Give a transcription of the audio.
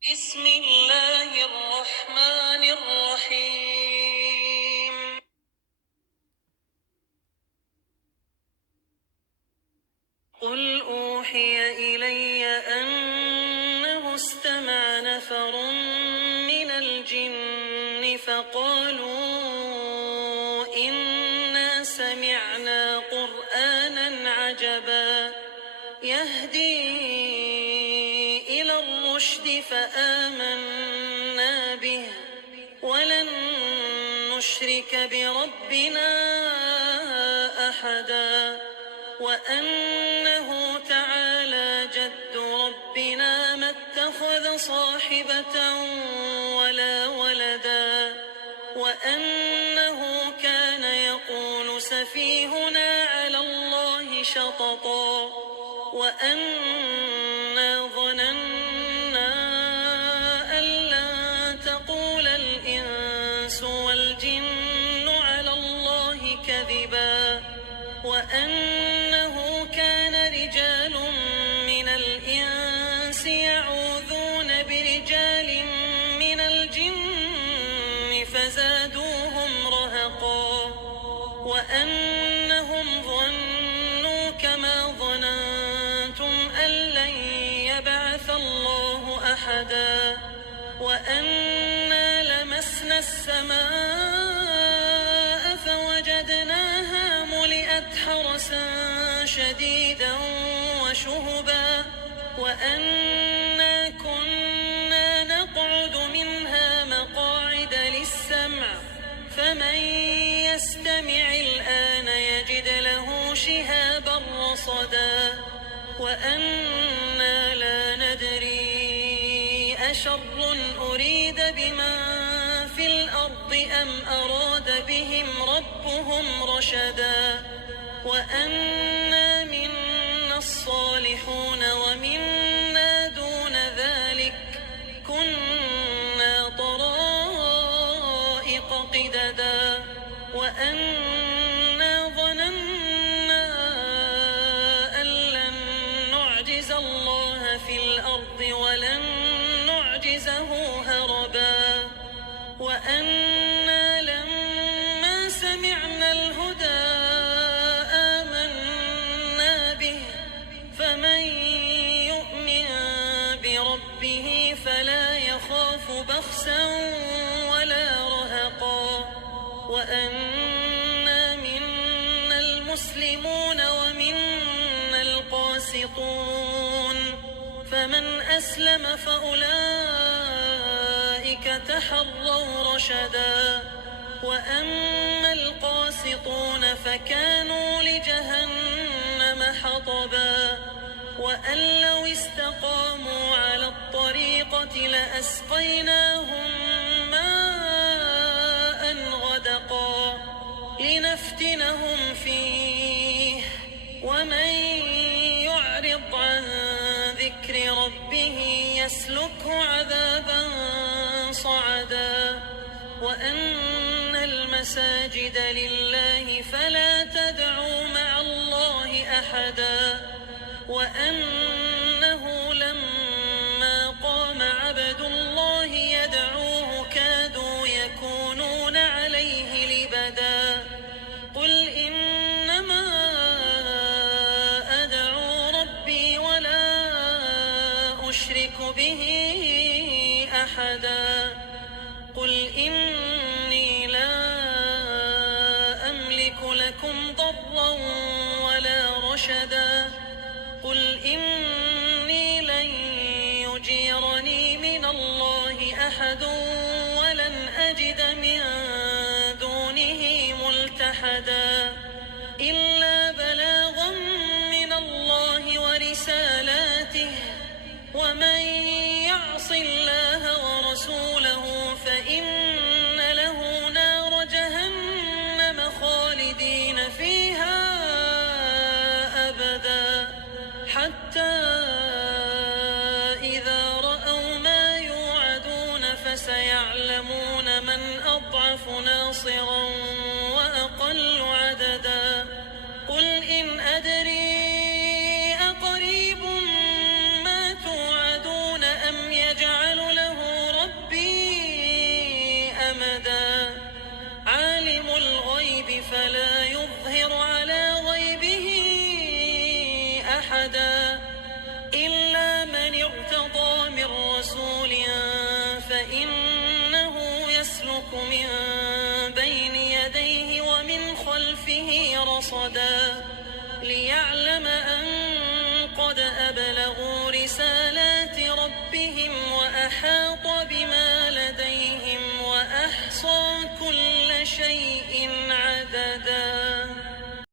بسم الله الرحمن الرحيم. قل أوحي إلي أنه استمع نفر من الجن فقالوا إنا سمعنا قرآنا عجبا يهدي إلى الرشد فآمنا به ولن نشرك بربنا أحدا وأنه تعالى جد ربنا ما اتخذ صاحبة ولا ولدا وأنه كان يقول سفيهنا على الله شططا وأنا ظننا أن لن تقول الإنس والجن على الله كذبا وأنه كان رجال من الإنس يعوذون برجال من الجن فزادوهم رهقا وأنهم ظنوا كما ظننتم أن لن يبعث الله أحدا وأنا لمسنا السماء فوجدناها ملئت حرسا شديدا وشهبا وأنا كنا نقعد منها مقاعد للسمع فمن يستمع الآن يجد له شهابا رصدا وأنا لا ندري أشر أريد بمن في الأرض أم أراد بهم ربهم رشدا وأنا منا الصالحون ومنا دون ذلك كنا طرائق قددا وأنا ظننا أن لن نعجز الله في الأرض ولن نعجزه هربا وأنا لما سمعنا الهدى آمنا به فمن يؤمن بربه فلا يخاف بخسا ولا رهقا وأنا منا المسلمون ومنا القاسطون فمن أسلم فأولئك تحروا رشدا وأما القاسطون فكانوا لجهنم حطبا وأن لو استقاموا على الطريقة لأسقيناهم ماء غدقا لنفتنهم فيه ومن يعرض عن ذكر ربه يسلكه عذابا صعدا وأن المساجد لله فلا تدعوا مع الله أحدا وأنه لما قام عبد الله يدعوه كادوا يكونون عليه لبدا قل إنما أدعو ربي ولا أشرك به أحدا قل إني لا أملك لكم ضرا ولا رشدا قل إني لن يجيرني من الله أحد ولن أجد من دونه ملتحدا إلا بلاغا من الله ورسالاته ومن يعص الله ورسوله فإن له نار جهنم خالدين فيها أبدا حتى إذا رأوا ما يوعدون فسيعلمون من أضعف ناصرا وأقل عددا قل إن أدري أقريب ما توعدون أم يجعل من بين يديه ومن خلفه رصدا ليعلم أن قد أبلغوا رسالات ربهم وأحاط بما